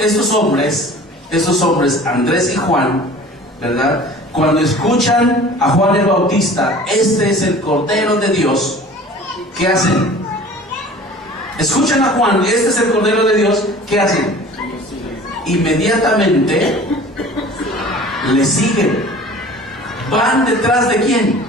estos hombres, Andrés y Juan, ¿verdad? Cuando escuchan a Juan el Bautista, este es el Cordero de Dios, ¿qué hacen? Escuchan a Juan, este es el Cordero de Dios, ¿qué hacen? Inmediatamente le siguen. ¿Van detrás de quién?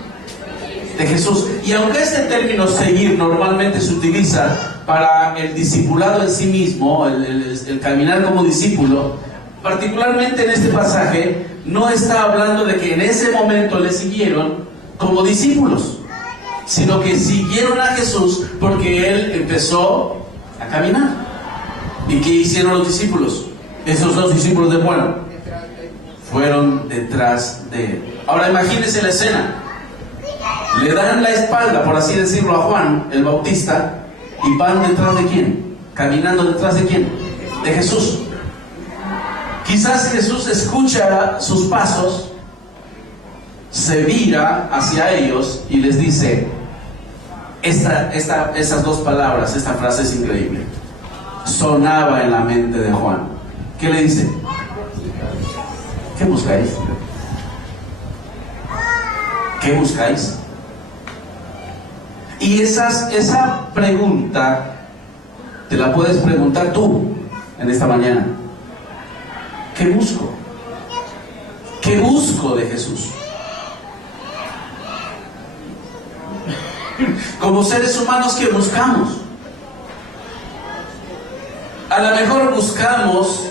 De Jesús. Y aunque este término seguir normalmente se utiliza para el discipulado en sí mismo, el caminar como discípulo, particularmente en este pasaje no está hablando de que en ese momento le siguieron como discípulos, sino que siguieron a Jesús porque Él empezó a caminar. ¿Y qué hicieron los discípulos? Esos dos discípulos de Juan fueron detrás de Él. Ahora imagínense la escena. Le dan la espalda, por así decirlo, a Juan el Bautista y van detrás de quién, caminando detrás de quién, de Jesús. Quizás Jesús escucha sus pasos, se vira hacia ellos y les dice esas dos palabras. Esta frase es increíble. Sonaba en la mente de Juan. ¿Qué le dice? ¿Qué buscáis? ¿Qué buscáis? Y esa pregunta te la puedes preguntar tú en esta mañana. ¿Qué busco? ¿Qué busco de Jesús? Como seres humanos, ¿qué buscamos? A lo mejor buscamos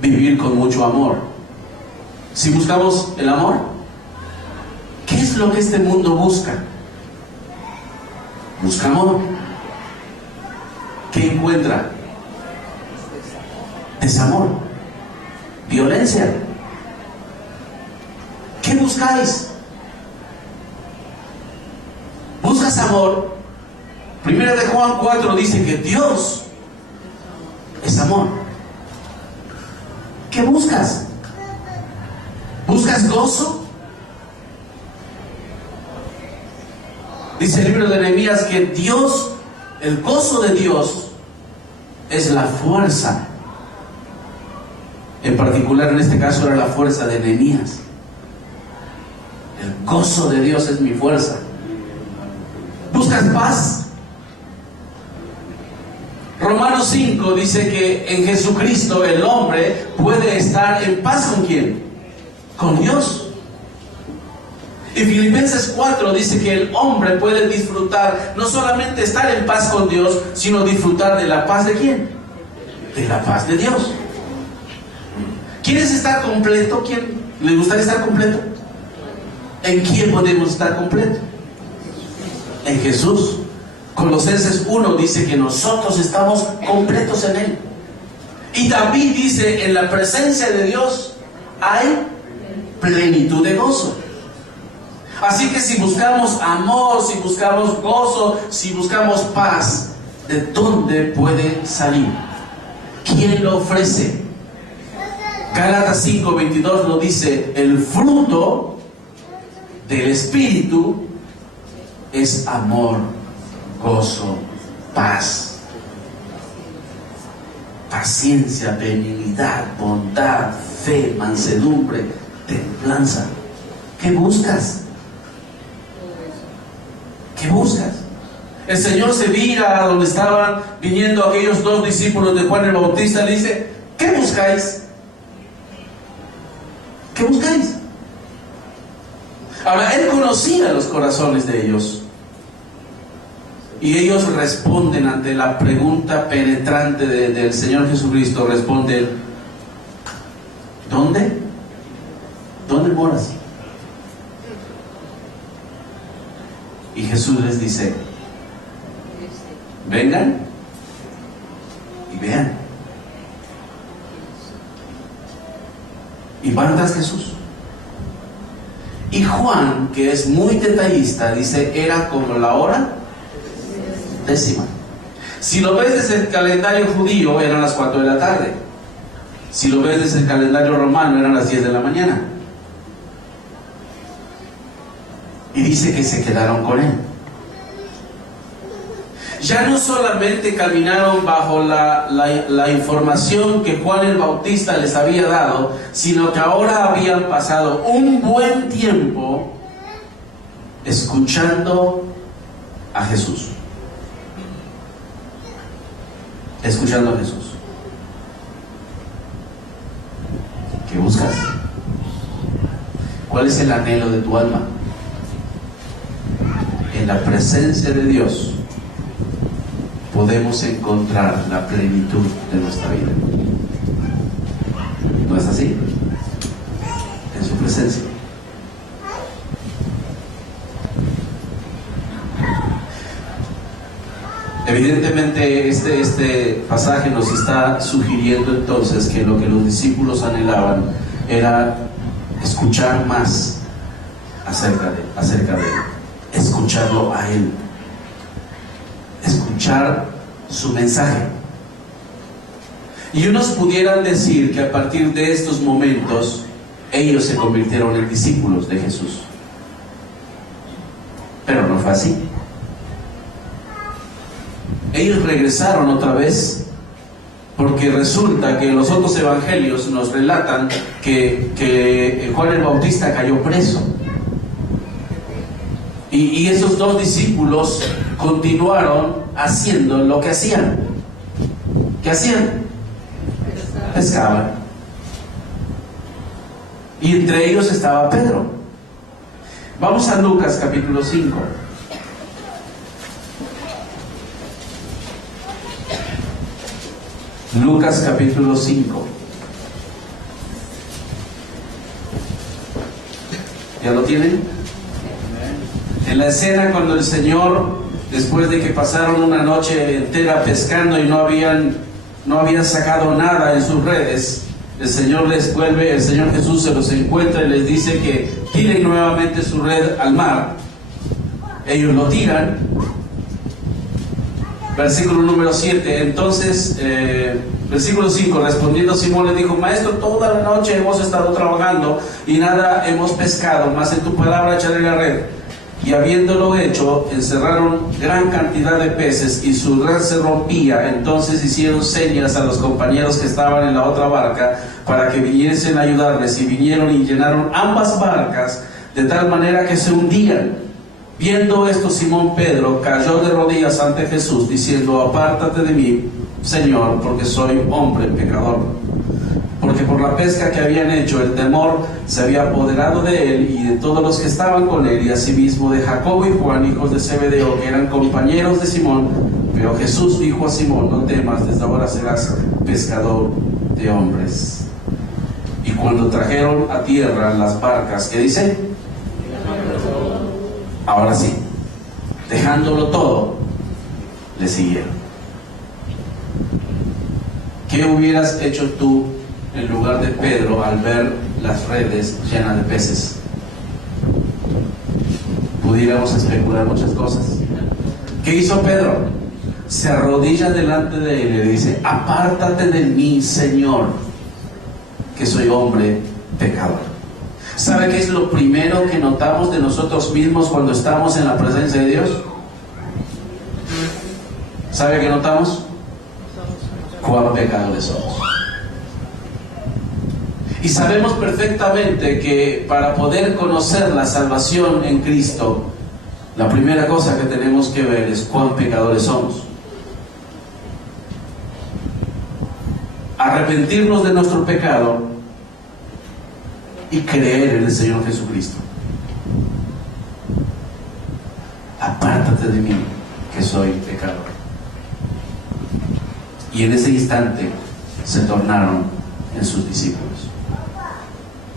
vivir con mucho amor. Si buscamos el amor, ¿qué es lo que este mundo busca? Busca amor. ¿Qué encuentra? Desamor, violencia. ¿Qué buscáis? ¿Buscas amor? Primera de Juan 4 dice que Dios es amor. ¿Qué buscas? ¿Buscas gozo? Dice el libro de Nehemías que Dios, el gozo de Dios es la fuerza. En particular en este caso era la fuerza de Nehemías. El gozo de Dios es mi fuerza. ¿Buscas paz? Romanos 5 dice que en Jesucristo el hombre puede estar en paz ¿con quién? Con Dios. Y Filipenses 4 dice que el hombre puede disfrutar, no solamente estar en paz con Dios, sino disfrutar de la paz de ¿quién? De la paz de Dios. ¿Quieres estar completo? ¿Quién le gustaría estar completo? ¿En quién podemos estar completo? En Jesús. Colosenses 1 dice que nosotros estamos completos en Él. Y David dice, en la presencia de Dios hay plenitud de gozo. Así que si buscamos amor, si buscamos gozo, si buscamos paz, ¿de dónde puede salir? ¿Quién lo ofrece? Gálatas 5:22 lo dice, el fruto del Espíritu es amor, gozo, paz, paciencia, benignidad, bondad, fe, mansedumbre, templanza. ¿Qué buscas? ¿Qué buscas? El Señor se vira a donde estaban viniendo aquellos dos discípulos de Juan el Bautista y le dice, ¿qué buscáis? ¿Qué buscáis? Ahora, Él conocía los corazones de ellos. Y ellos responden ante la pregunta penetrante del Señor Jesucristo. Responden, ¿dónde? ¿Dónde moras? Y Jesús les dice, vengan y vean. Y van tras Jesús. Y Juan, que es muy detallista, dice, era como la hora 10ª. Si lo ves desde el calendario judío, eran las 4 de la tarde. Si lo ves desde el calendario romano, eran las 10 de la mañana. Y dice que se quedaron con Él. Ya no solamente caminaron bajo la información que Juan el Bautista les había dado, sino que ahora habían pasado un buen tiempo escuchando a Jesús. Escuchando a Jesús. ¿Qué buscas? ¿Cuál es el anhelo de tu alma? En la presencia de Dios podemos encontrar la plenitud de nuestra vida. ¿No es así? En su presencia. Evidentemente este pasaje nos está sugiriendo entonces que lo que los discípulos anhelaban era escuchar más acerca de Él, escucharlo a Él, escuchar su mensaje. Y unos pudieran decir que a partir de estos momentos ellos se convirtieron en discípulos de Jesús, pero no fue así. Ellos regresaron otra vez, porque resulta que los otros evangelios nos relatan que Juan el Bautista cayó preso. Y esos dos discípulos continuaron haciendo lo que hacían. ¿Qué hacían? Pescaban. Y entre ellos estaba Pedro. Vamos a Lucas capítulo 5. Lucas capítulo 5. ¿Ya lo tienen? En la escena cuando el Señor, después de que pasaron una noche entera pescando y no habían sacado nada en sus redes, el Señor Jesús se los encuentra y les dice que tiren nuevamente su red al mar. Ellos lo tiran. Versículo número 7. Entonces, versículo 5, respondiendo Simón le dijo: Maestro, toda la noche hemos estado trabajando y nada hemos pescado, mas en tu palabra echaré la red. Y habiéndolo hecho, encerraron gran cantidad de peces y su red se rompía. Entonces hicieron señas a los compañeros que estaban en la otra barca para que viniesen a ayudarles, y vinieron y llenaron ambas barcas de tal manera que se hundían. Viendo esto, Simón Pedro cayó de rodillas ante Jesús, diciendo: Apártate de mí, Señor, porque soy hombre pecador. Porque por la pesca que habían hecho, el temor se había apoderado de él y de todos los que estaban con él, y asimismo de Jacobo y Juan, hijos de Zebedeo, que eran compañeros de Simón. Pero Jesús dijo a Simón: No temas, desde ahora serás pescador de hombres. Y cuando trajeron a tierra las barcas, ¿qué dice? Ahora sí, dejándolo todo, le siguieron. ¿Qué hubieras hecho tú en lugar de Pedro al ver las redes llenas de peces? Pudiéramos especular muchas cosas. ¿Qué hizo Pedro? Se arrodilla delante de él y le dice: Apártate de mí, Señor, que soy hombre pecador. ¿Sabe qué es lo primero que notamos de nosotros mismos cuando estamos en la presencia de Dios? ¿Sabe qué notamos? Cuán pecadores somos. Y sabemos perfectamente que para poder conocer la salvación en Cristo, la primera cosa que tenemos que ver es cuán pecadores somos. Arrepentirnos de nuestro pecado y creer en el Señor Jesucristo. Apártate de mí, que soy pecador. Y en ese instante se tornaron en sus discípulos.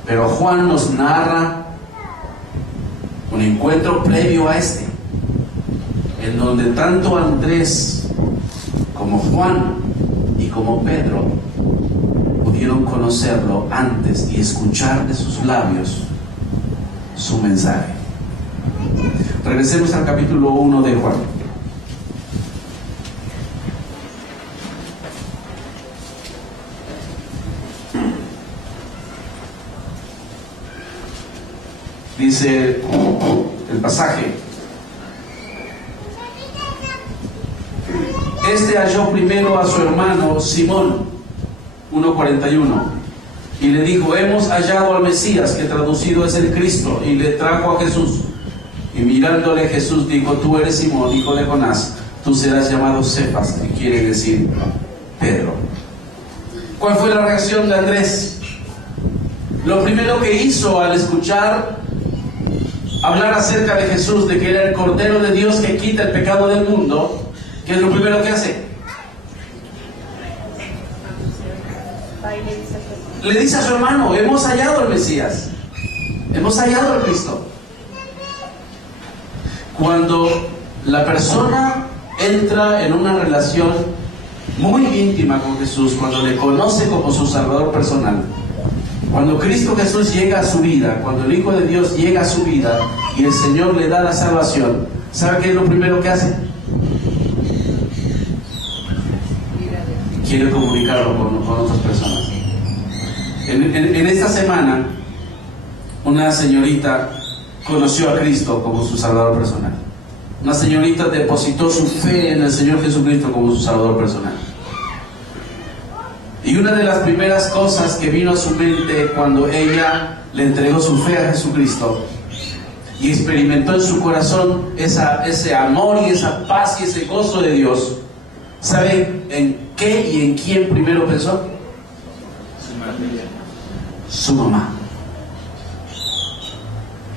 Pero Juan nos narra un encuentro previo a este, en donde tanto Andrés como Juan y como Pedro pudieron conocerlo antes y escuchar de sus labios su mensaje. Regresemos al capítulo 1 de Juan. Dice el pasaje: Este halló primero a su hermano Simón, 1:41, y le dijo: hemos hallado al Mesías, que traducido es el Cristo, y le trajo a Jesús. Y mirándole Jesús dijo: tú eres Simón, hijo de Jonás, tú serás llamado Cefas, que quiere decir Pedro. ¿Cuál fue la reacción de Andrés? Lo primero que hizo al escuchar hablar acerca de Jesús, de que era el Cordero de Dios que quita el pecado del mundo, ¿qué es lo primero que hace? Le dice a su hermano: hemos hallado al Mesías, hemos hallado al Cristo. Cuando la persona entra en una relación muy íntima con Jesús, cuando le conoce como su Salvador personal, cuando Cristo Jesús llega a su vida, cuando el Hijo de Dios llega a su vida y el Señor le da la salvación, ¿sabe qué es lo primero que hace? Quiere comunicarlo con otras personas. En esta semana, una señorita conoció a Cristo como su Salvador personal. Una señorita depositó su fe en el Señor Jesucristo como su Salvador personal. Y una de las primeras cosas que vino a su mente cuando ella le entregó su fe a Jesucristo y experimentó en su corazón ese amor y esa paz y ese gozo de Dios, ¿sabe en qué y en quién primero pensó? Su mamá.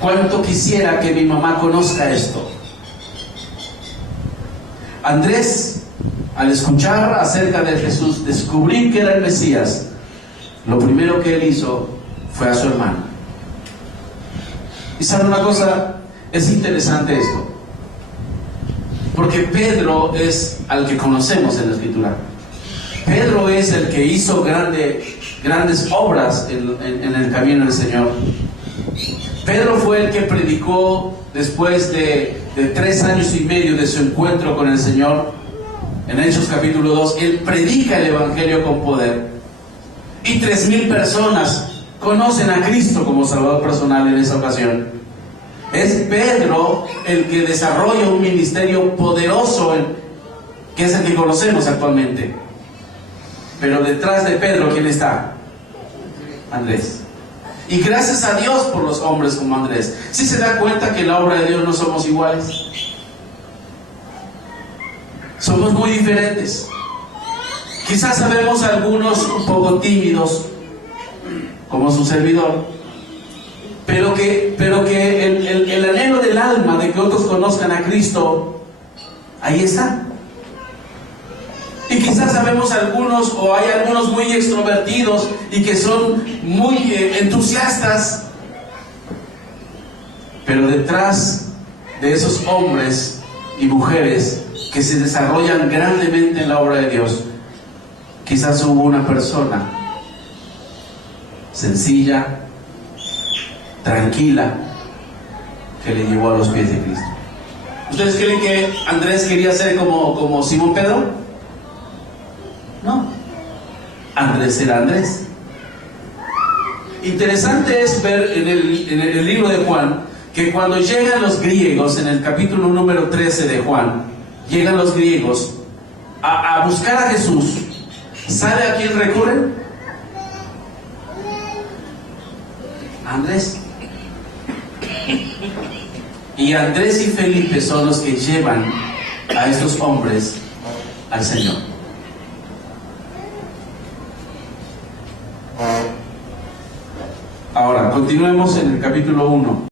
¿Cuánto quisiera que mi mamá conozca esto? Andrés, al escuchar acerca de Jesús, descubrir que era el Mesías, lo primero que él hizo fue a su hermano. Y sabe una cosa, es interesante esto, porque Pedro es al que conocemos en la Escritura. Pedro es el que hizo grandes obras en el camino del Señor. Pedro fue el que predicó después de 3 años y medio de su encuentro con el Señor. En Hechos capítulo 2, él predica el Evangelio con poder. Y 3,000 personas conocen a Cristo como Salvador personal en esa ocasión. Es Pedro el que desarrolla un ministerio poderoso, que es el que conocemos actualmente. Pero detrás de Pedro, ¿quién está? Andrés. Y gracias a Dios por los hombres como Andrés. ¿Sí se da cuenta que en la obra de Dios no somos iguales? Somos muy diferentes. Quizás sabemos algunos un poco tímidos, como su servidor, pero que el anhelo del alma de que otros conozcan a Cristo, ahí está. Y quizás sabemos algunos, o hay algunos muy extrovertidos y que son muy entusiastas, pero detrás de esos hombres y mujeres que se desarrollan grandemente en la obra de Dios, quizás hubo una persona sencilla, tranquila, que le llevó a los pies de Cristo. ¿Ustedes creen que Andrés quería ser como Simón Pedro? No. Andrés era Andrés. Interesante es ver en el libro de Juan que cuando llegan los griegos, en el capítulo número 13 de Juan, llegan los griegos a buscar a Jesús, ¿sabe a quién recurren? A Andrés. Y Andrés y Felipe son los que llevan a estos hombres al Señor. Ahora, continuemos en el capítulo 1.